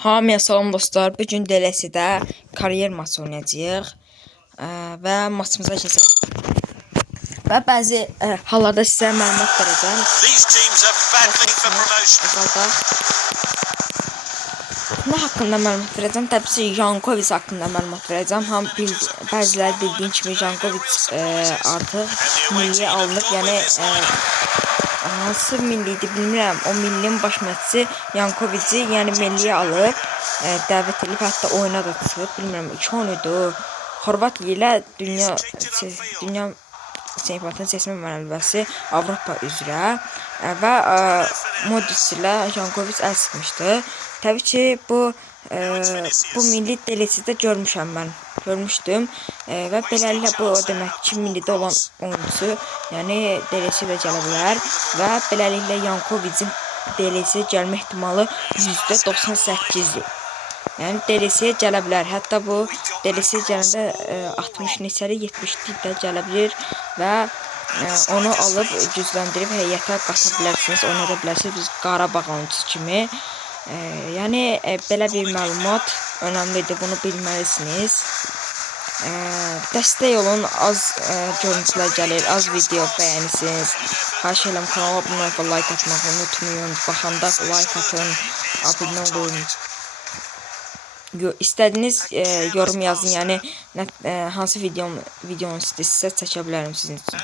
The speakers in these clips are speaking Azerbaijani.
Hamıya salam dostlar. Bugün DLS-də kariyer maçı oynayacağıq və maçımıza keçək. Və bəzi hallarda sizə məlumat verəcəm. Nə haqqında məlumat verəcəm? Təbii Jankovic haqqında məlumat verəcəm. Bəziləri bildiyin kimi Jankovic artıq milliyə alınıb. Yəni hansı milliydi bilmirəm. O millinin baş məşqçisi Jankovici yəni milliyə alıb, dəvət edib, hətta oyuna da çıxıb. Bilmirəm 2 oyun idi. Xorvatiya ilə dünya çempionatının seçmə mərhələsi Avropa üzrə və Modric ilə Jankovic əl sıxmışdı. Təbii ki bu milli DLS-də görmüşəm mən. Görmüşdüm və beləliklə bu demək ki millidə olan oyuncusu, yəni DLS-ə də gələ bilər və beləliklə Jankovicin DLS-ə gəlmə ehtimalı %98-dir. Yəni DLS-ə gələ bilər. Hətta bu DLS-ə gələndə 60 neçəli 70-lik də gələ bilər və onu alıb gücləndirib heyətə qata bilərsiniz, oynada bilərsiniz biz Qarabağ oyuncusu kimi. Yəni belə bir məlumat önəmlidir, bunu bilməlisiniz. Dəstək olun, az görüntülər gəlir, az video bəyənirsiniz. Xahiş edirəm kanala abunə olub like atmağı unutmayın. Baxanda like atın, abunə olun. İstədiyiniz yorum yazın, yəni hansı videonu istəyirsinizsə çəkə bilərəm sizin üçün.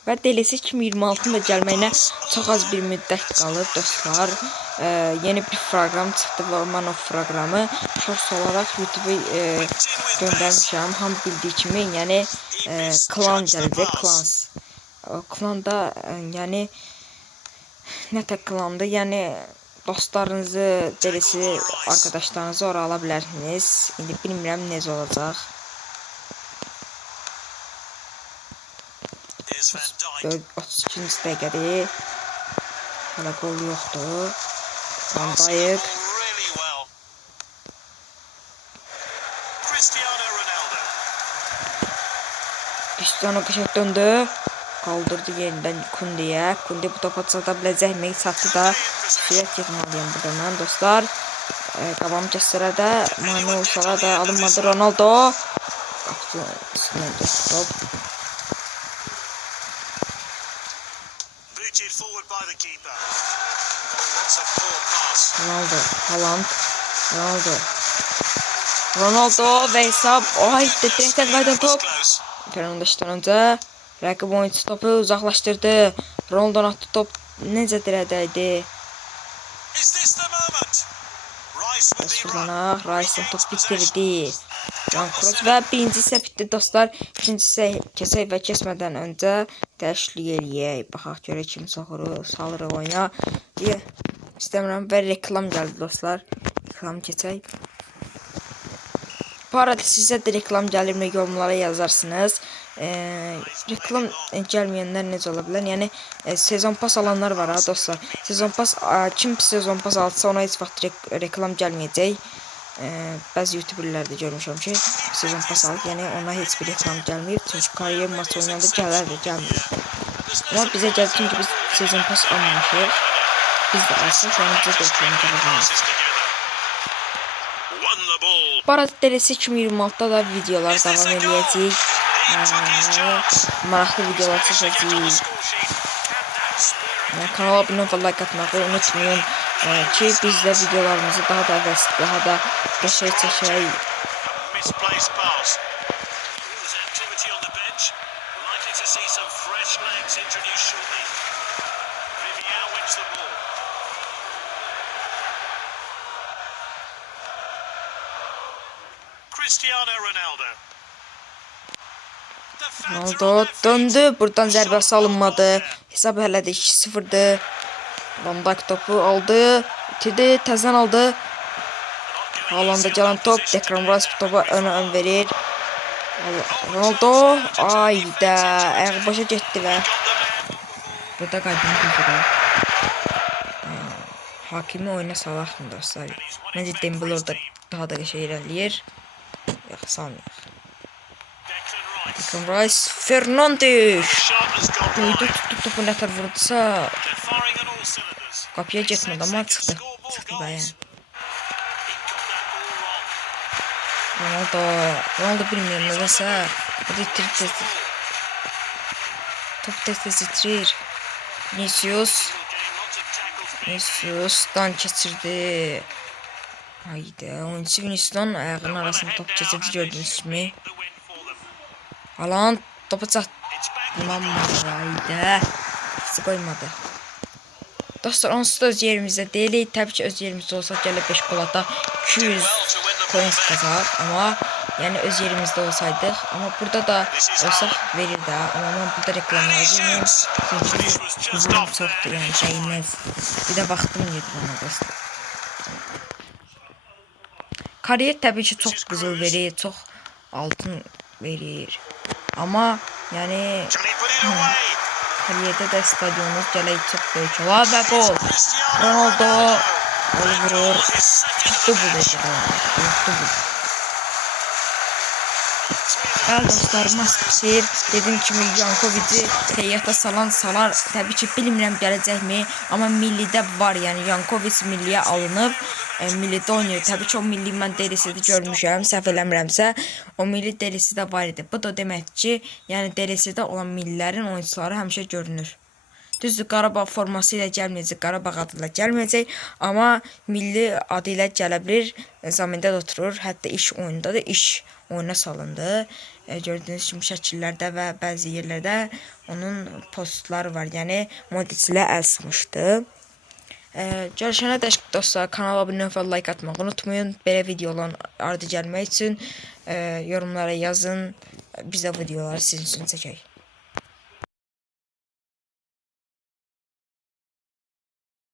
Və DLS 2026-nın da gəlməyinə çox az bir müddət qalıb dostlar. Yeni bir proqram çıxdı, Varmanov proqramı. Shorts olaraq YouTube göndərmişəm. Hamı bildiyi kimi, yəni klan gələcək, klans. Klanda yəni nə tək klandır, yəni dostlarınızı, DLS arkadaşlarınızı ora ala bilərsiniz. İndi bilmirəm necə olacaq. 32-ci dəqiqədir. Hələ qol yoxdur. Van Dijk. Cristiano qəşəng döndü. Qaldırdı yerindən Kunde'yə. Kunde bu topa çata biləcəkmi? Çatdı da. Sürət getməliyəm burada mən dostlar. Qavam kəslərə də, mani olsalar da alınmadı Ronaldo. Qapısı üstünə geçdi top. Ronaldo, Haaland, Ronaldo və hesab. Ay, direkdən qaydan top. Fernandes'dən öncə rəqib oyuncusu topu uzaqlaşdırdı. Ronaldo atdı top necə dirədəydi. Rice'ın top bitirdi. Və birinci isə bitdi dostlar. İkincisi keçək və keçmədən öncə dəyişiklik eləyək. Baxaq görək kim salırıq oyuna deyə istəmirəm və reklam gəldi dostlar. Reklam keçək. Bu arada sizə də reklam gəlirmi yorumlara yazarsınız. Reklam gəlməyənlər necə ola bilər? Yəni sezon pas alanlar var ha dostlar. Sezon pas kim sezon pas alsa ona heç vaxt reklam gəlməyəcək. Bəzi youtuberlər də görmüşəm ki sezon pas alıb, yəni ona heç bir reklam gəlməyib. Çünki kariyer maçı oynayanda gələr və gəlmir. Amma bizə gəldi çünki biz sezon pas almamışıq. Biz də alsaq, yəni bizə də reklam gəlməyib. Bu arada DLS 2026'da da videolar davam edəcək. Maraqlı videolar çəkəcəyik. Kanala abunə olub like atmağı unutmayın ki biz də videolarımızı daha da əvəzli, daha da qəşəng çəkək. Ronaldo döndü. Buradan zərbəsi alınmadı. Hesab hələ də 2-0'dır. Van Dijk topu aldı. İtirdi. Təzən aldı. Haalanda gələn top. Declan Rice bu topa ön verir. Ronaldo. Ayda. Ayağı başa getdi və burada qaydını bildirir. Hakimi oyuna salaq mı dostlar? Məncə Dembele orada daha da qəşəng irəliyir. Yox, salmayaq. Declan Rice, Fernandes. Duydu, tutdu topu nətər vurdusa. Qapıya getmədi, amma çıxdı. çıxdı bəyə. Ronaldo bilmirəm nəvəsə. Bu da itirir tez. Top tez itirir. Vinicius'dan keçirdi. Haydi. Oyuncu Vinicius'dan ayağının arasında top keçirdi gördüğünüz kimi. Haaland topu çatmamışdı. Haydi. Hiç koymadı. Dostlar onsuz da öz yerimizdə deyilik. Təbii ki öz yerimizdə olsaq gəlib 5 gol ataq 200 coins qazaq. Amma yəni öz yerimizdə olsaydıq. Amma burada da olsaq verir də. Amma mən burada reklamlara girməyim. Çünki huzum çoxdur yəni şeyinməz. Bir də vaxtım yedir ona dostlar. Kariyer təbii ki çox qızıl verir. Çox altın verir. Amma yəni kariyerde de stadyumumuz gələk çox böyük olar və gol. Ronaldo gol vurur. Tutdu bu dedi. Bəli dostlar, maç bitir. Dediğim kimi Yankoviç'i heyətə salar. Təbii ki bilmirəm gələcəkmi, amma millidə var. Yəni Yankoviç milliyə alınıb, millidə oynayır. Təbii ki o milli mən DLC'də görmüşəm, səhv eləmirəmsə, o milli DLC'də var idi. Bu da deməkdir ki, yəni DLC'də olan millilərin oyuncuları həmişə görünür. Düzdür, Qarabağ forması ilə gəlməyəcək, Qarabağ adı ilə gəlməyəcək, amma milli adı ilə gələ bilir. Zamində də oturur, hətta iş oyunda da iş oyuna salındı. Gördüğünüz kimi şəkillərdə və bəzi yerlərdə onun postları var. Yəni Modric ilə əl sıxmışdı. Görüşənə dək dostlar, kanala abunə və like atmağı unutmayın. Belə videoların ardı gəlmək üçün yorumlara yazın. Biz də videoları sizin üçün çəkək.